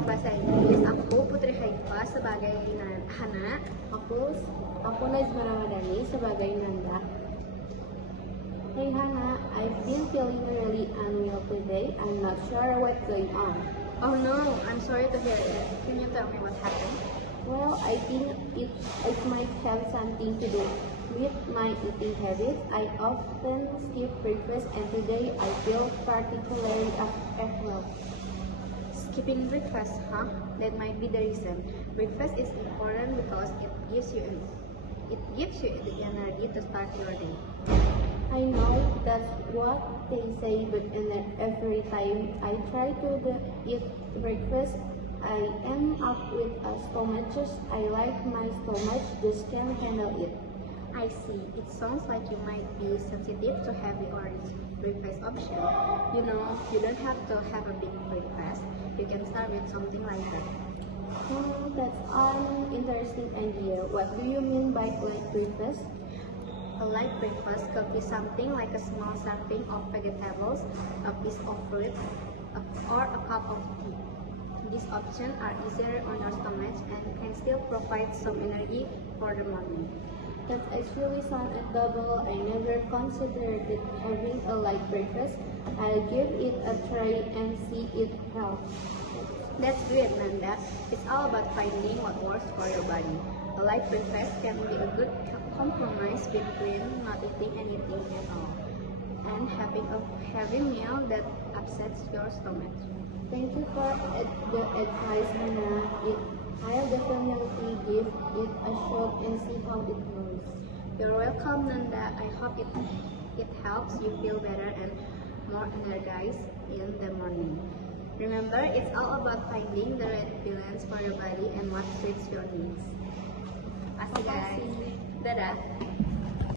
pagbasa Inggris. Ako putrihay pa sa bagay na hana. Ako na madami sa bagay nanda. Hey Hannah, I've been feeling really unwell today. I'm not sure what's going on. Oh no, I'm sorry to hear it. Can you tell me what happened? Well, I think it might have something to do with my eating habits. I often skip breakfast and today I feel particularly unwell. Skipping breakfast, huh? That might be the reason. Breakfast is important because it gives you the energy to start your day. I know that's what they say, but every time I try to eat breakfast, I end up with a stomach just my stomach just can't handle it. I see. It sounds like you might be sensitive to heavy or rich breakfast option. You know, you don't have to have a big breakfast. You can start with something lighter. That's an interesting idea. What do you mean by light breakfast? A light breakfast could be something like a small serving of vegetables, a piece of fruit, or a cup of tea. These options are easier on your stomach and can still provide some energy for the morning. That actually sounded double. I never considered it having a light breakfast. I'll give it a try and see it helps. That's great, Nanda. It's all about finding what works for your body. A light breakfast can be a good compromise between not eating anything at all and having a heavy meal that upsets your stomach. Thank you for the advice, Hannah. I'll definitely give it a shot and see how it goes. You're welcome, Nanda. I hope it helps you feel better and more energized in the morning. Remember, it's all about finding the right balance for your body and what suits your needs. Asik guys. Dadah.